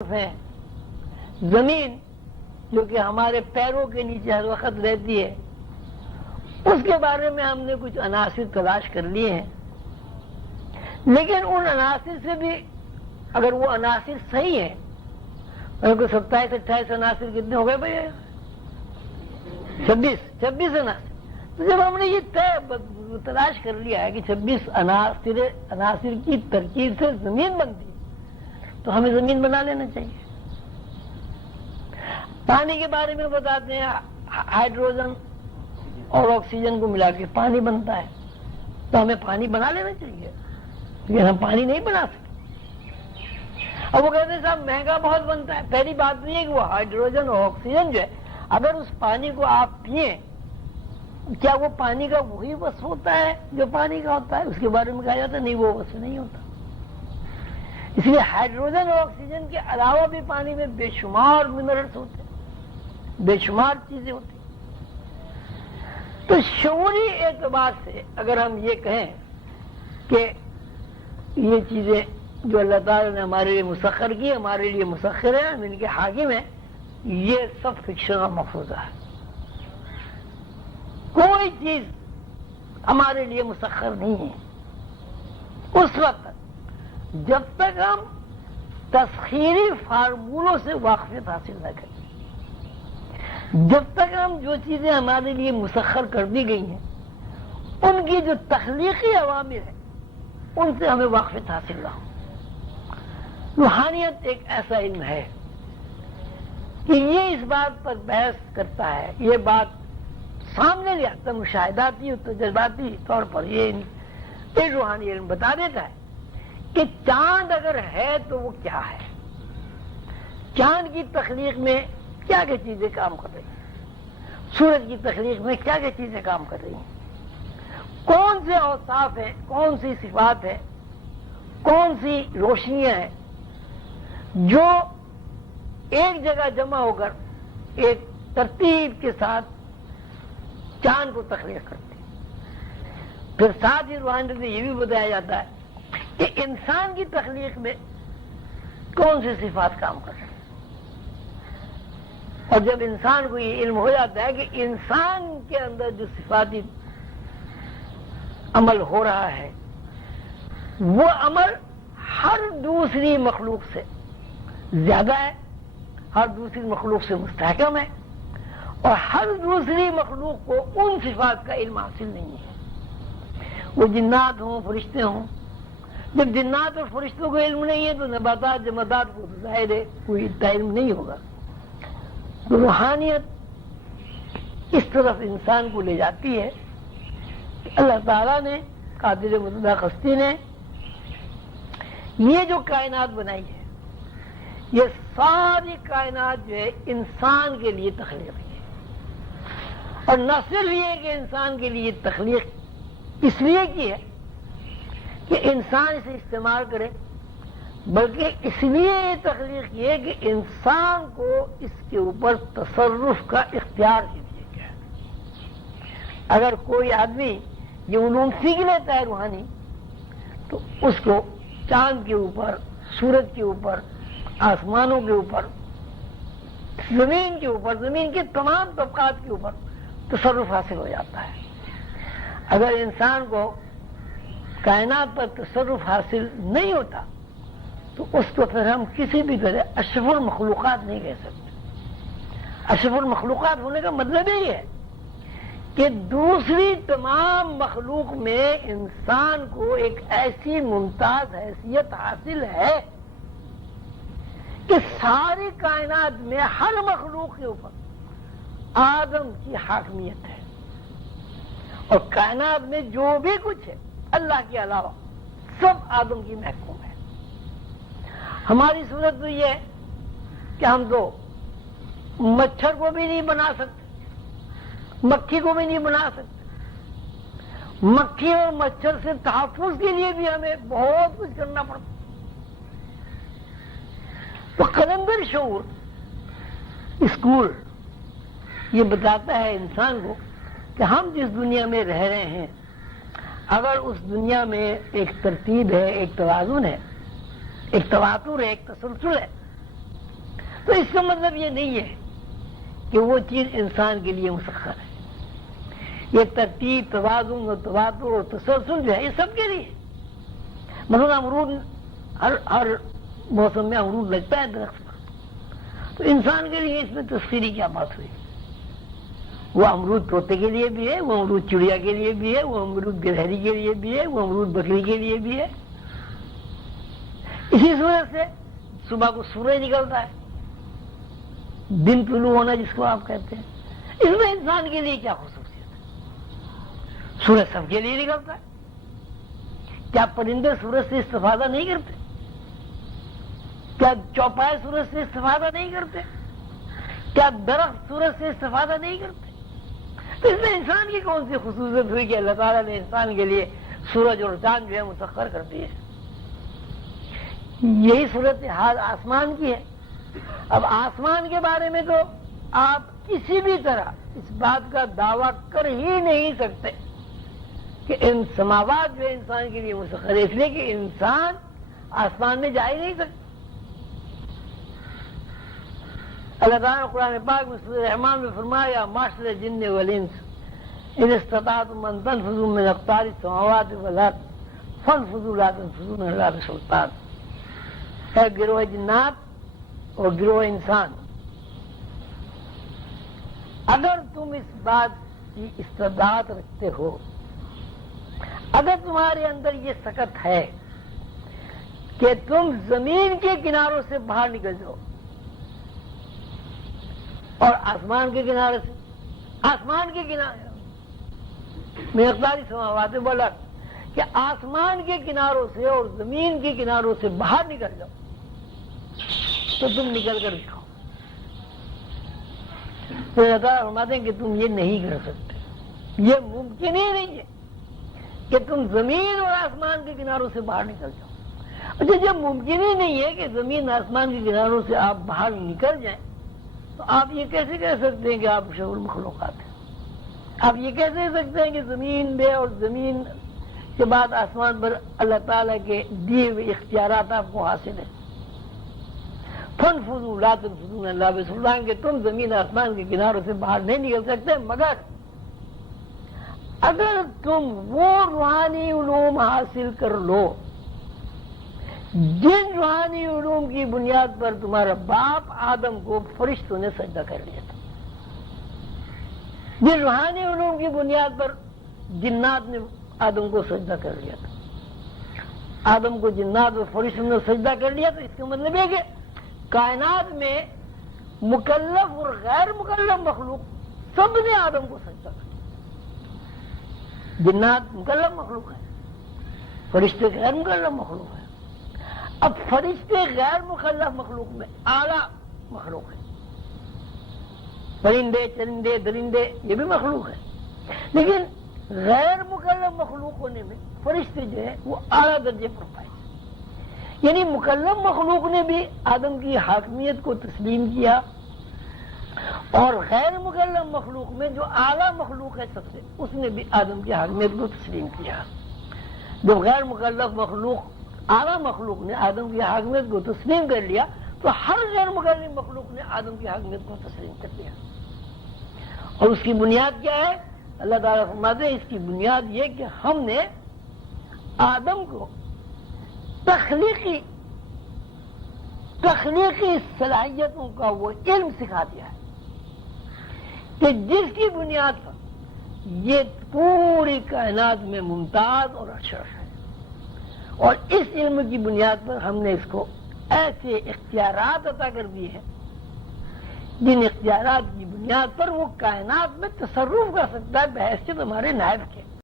ہیں زمین جو کہ ہمارے پیروں کے نیچے ہر وقت رہتی ہے، اس کے بارے میں ہم نے کچھ عناصر تلاش کر لیے ہیں، لیکن ان عناصر سے بھی اگر وہ عناصر صحیح ہیں، اگر کوئی 27-28 عناصر کتنے ہو گئے بھائی؟ 26 عناصر. تو جب ہم نے یہ تلاش کر لیا ہے کہ 26 عناصر کی ترکیب سے زمین بنتی ہے، تو ہمیں زمین بنا لینا چاہیے. پانی کے بارے میں بتاتے ہیں ہائیڈروجن اور آکسیجن کو ملا کے پانی بنتا ہے، تو ہمیں پانی بنا لینا چاہیے، لیکن ہم پانی نہیں بنا سکتے. اب وہ کہتے ہیں صاحب مہنگا بہت بنتا ہے. پہلی بات نہیں ہے کہ وہ ہائیڈروجن اور آکسیجن جو ہے، اگر اس پانی کو آپ پئیں، کیا وہ پانی کا وہی وصف ہوتا ہے جو پانی کا ہوتا ہے؟ اس کے بارے میں کہا جاتا ہے نہیں، وہ وصف نہیں ہوتا. اس لیے ہائیڈروجن اور آکسیجن کے علاوہ بھی پانی میں بے شمار منرلز ہوتے ہیں، بے شمار چیزیں ہوتی ہیں. تو شعوری اعتبار سے اگر ہم یہ کہیں کہ یہ چیزیں جو اللہ تعالیٰ نے ہمارے لیے مسخر کی، ہمارے لیے مسخر ہیں، ہم ان کے حاکم ہیں، یہ سب فکشن اور مفروضہ ہے. کوئی چیز ہمارے لیے مسخر نہیں ہے اس وقت جب تک ہم تسخیری فارمولوں سے واقفیت حاصل نہ کریں. جب تک ہم جو چیزیں ہمارے لیے مسخر کر دی گئی ہیں ان کی جو تخلیقی عوامل ہیں ان سے ہمیں واقفیت حاصل نہ ہو. روحانیت ایک ایسا علم ہے کہ یہ اس بات پر بحث کرتا ہے، یہ بات سامنے لے آتا، مشاہداتی اور تجرباتی طور پر یہ روحانی علم بتا دیتا ہے کہ چاند اگر ہے تو وہ کیا ہے، چاند کی تخلیق میں کیا کیا چیزیں کام کر رہی ہیں، سورج کی تخلیق میں کیا کیا چیزیں کام کر رہی ہیں، کون سے اوصاف ہیں، کون سی صفات ہیں، کون سی روشنیاں ہیں جو ایک جگہ جمع ہو کر ایک ترتیب کے ساتھ چاند کو تخلیق کرتی. پھر ساتھ ہی روحانیت میں یہ بھی بتایا جاتا ہے کہ انسان کی تخلیق میں کون سی صفات کام کر رہی ہیں. اور جب انسان کو یہ علم ہو جاتا ہے کہ انسان کے اندر جو صفاتی عمل ہو رہا ہے وہ عمل ہر دوسری مخلوق سے زیادہ ہے، ہر دوسری مخلوق سے مستحکم ہے، اور ہر دوسری مخلوق کو ان صفات کا علم حاصل نہیں ہے. وہ جنات ہوں، فرشتے ہوں. جب جنات اور فرشتوں کو علم نہیں ہے تو نباتات جمادات کو ظاہر ہے کوئی اتنا علم نہیں ہوگا. تو روحانیت اس طرف انسان کو لے جاتی ہے کہ اللہ تعالیٰ نے، قادر مطلق ہستی نے یہ جو کائنات بنائی ہے، یہ ساری کائنات جو ہے انسان کے لیے تخلیق ہے. اور نہ صرف یہ کہ انسان کے لیے تخلیق اس لیے کی ہے کہ انسان اسے استعمال کرے، بلکہ اس لیے یہ تخلیق کی ہے کہ انسان کو اس کے اوپر تصرف کا اختیار بھی دیا گیا ہے. اگر کوئی آدمی یہ علوم سیکھ لیتا ہے روحانی، تو اس کو چاند کے اوپر، سورج کے اوپر، آسمانوں کے اوپر، زمین کے اوپر، زمین کے تمام طبقات کے اوپر تصرف حاصل ہو جاتا ہے. اگر انسان کو کائنات پر تصرف حاصل نہیں ہوتا تو اس کو پھر ہم کسی بھی طرح اشرف المخلوقات نہیں کہہ سکتے. اشرف المخلوقات ہونے کا مطلب یہ ہے کہ دوسری تمام مخلوق میں انسان کو ایک ایسی ممتاز حیثیت حاصل ہے کہ ساری کائنات میں ہر مخلوق کے اوپر آدم کی حاکمیت ہے، اور کائنات میں جو بھی کچھ ہے اللہ کے علاوہ سب آدم کی محکوم ہے. ہماری صورت تو یہ ہے کہ ہم تو مچھر کو بھی نہیں بنا سکتے، مکھی کو بھی نہیں بنا سکتے. مکھی اور مچھر سے تحفظ کے لیے بھی ہمیں بہت کچھ کرنا پڑتا. تو قلندر شعور اسکول یہ بتاتا ہے انسان کو کہ ہم جس دنیا میں رہ رہے ہیں، اگر اس دنیا میں ایک ترتیب ہے، ایک توازن ہے، ایک تواتر ہے، ایک تسلسل ہے، تو اس کا مطلب یہ نہیں ہے کہ وہ چیز انسان کے لیے مسخر ہے. یہ ترتیب، توازن اور تواتر اور تسلسل جو ہے یہ سب کے لیے. مثلا امرود ہر موسم میں امرود لگتا ہے درخت پر، تو انسان کے لیے اس میں تفصیلی کیا بات ہوئی؟ وہ امرود طوطے کے لیے بھی ہے، وہ امرود چڑیا کے لیے بھی ہے، وہ امرود گدھیری کے لیے بھی ہے، وہ امرود بکری کے لیے بھی ہے. اسی صورت سے صبح کو سورج نکلتا ہے، دن طلوع ہونا جس کو آپ کہتے ہیں، اس میں انسان کے لیے کیا خصوصیت ہے؟ سورج سب کے لیے نکلتا ہے. کیا پرندے سورج سے استفادہ نہیں کرتے؟ کیا چوپائے سورج سے استفادہ نہیں کرتے؟ کیا درخت سورج سے استفادہ نہیں کرتے؟ تو اس میں انسان کی کون سی خصوصیت ہوئی کہ اللہ تعالیٰ نے انسان کے لیے سورج اور چاند جو ہے مسخر کر دی ہے؟ یہی صورت حال آسمان کی ہے. اب آسمان کے بارے میں تو آپ کسی بھی طرح اس بات کا دعویٰ کر ہی نہیں سکتے کہ ان سماوات جو ہے انسان کے لیے مسخر ہے، اس لیے کہ انسان آسمان میں جا ہی نہیں سکتا. اللہ تعالیٰ نے قرآن پاک میں سورہ رحمان میں فرمایا معاشر الجن والانس ان استطعتم ان تنفذوا من اقطار السماوات والارض فانفذوا لا تنفذون الا بسلطان. اے گروہ جنات اور گروہ انسان، اگر تم اس بات کی استطاعت رکھتے ہو، اگر تمہارے اندر یہ سکت ہے کہ تم زمین کے کناروں سے باہر نکل جاؤ اور آسمان کے کنارے سے، آسمان کے کنارے میں اقداری سماوات بولا کہ آسمان کے کناروں سے اور زمین کے کناروں سے باہر نکل جاؤ تو تم نکل کر دکھاؤ. تو اللہ تعالیٰ فرماتے ہیں کہ تم یہ نہیں کر سکتے، یہ ممکن ہی نہیں ہے کہ تم زمین اور آسمان کے کناروں سے باہر نکل جاؤ. اچھا جب ممکن ہی نہیں ہے کہ زمین آسمان کے کناروں سے آپ باہر نکل جائیں تو آپ یہ کیسے کہہ سکتے ہیں کہ آپ شعور مخلوقات ہیں؟ آپ یہ کیسے کہہ سکتے ہیں کہ زمین میں اور زمین کے بعد آسمان پر اللہ تعالیٰ کے دیے ہوئے اختیارات آپ کو حاصل ہیں؟ فَانْفُذُوا لَا تَنْفُذُونَ إِلَّا بِسُلْطَانٍ کہ تم زمین آسمان کے کناروں سے باہر نہیں نکل سکتے مگر اگر تم وہ روحانی علوم حاصل کر لو جن روحانی علوم کی بنیاد پر تمہارا باپ آدم کو فرشتوں نے سجدہ کر لیا تھا، جن روحانی علوم کی بنیاد پر جنات نے آدم کو سجدہ کر لیا تھا، آدم کو جنات اور فرشتوں نے سجدہ کر لیا، تو اس کا مطلب ہے کہ کائنات میں مکلف اور غیر مکلف مخلوق سب نے آدم کو سجدہ کر لیا. جنات مکلف مخلوق ہے، فرشتے غیر مکلف مخلوق ہے. اب فرشتے غیر مکلف مخلوق میں اعلیٰ مخلوق ہے، پرندے چرندے درندے یہ بھی مخلوق ہے، لیکن غیر مکلف مخلوق ہونے میں فرشتے جو ہے وہ اعلیٰ درجے پر پائے. یعنی مکلف مخلوق نے بھی آدم کی حاکمیت کو تسلیم کیا اور غیر مکلف مخلوق میں جو اعلیٰ مخلوق ہے سب سے اس نے بھی آدم کی حاکمیت کو تسلیم کیا. جب غیر مکلف مخلوق اعلیٰ مخلوق نے آدم کی حاکمیت کو تسلیم کر لیا تو ہر غیر مکلف مخلوق نے آدم کی حاکمیت کو تسلیم کر لیا. اور اس کی بنیاد کیا ہے؟ اللہ تعالیٰ فرماتے ہیں اس کی بنیاد یہ کہ ہم نے آدم کو تخلیقی صلاحیتوں کا وہ علم سکھا دیا ہے کہ جس کی بنیاد پر یہ پوری کائنات میں ممتاز اور اشرف ہے، اور اس علم کی بنیاد پر ہم نے اس کو ایسے اختیارات عطا کر دیے ہیں جن اختیارات کی بنیاد پر وہ کائنات میں تصرف کر سکتا ہے بحیثیت ہمارے نائب کے.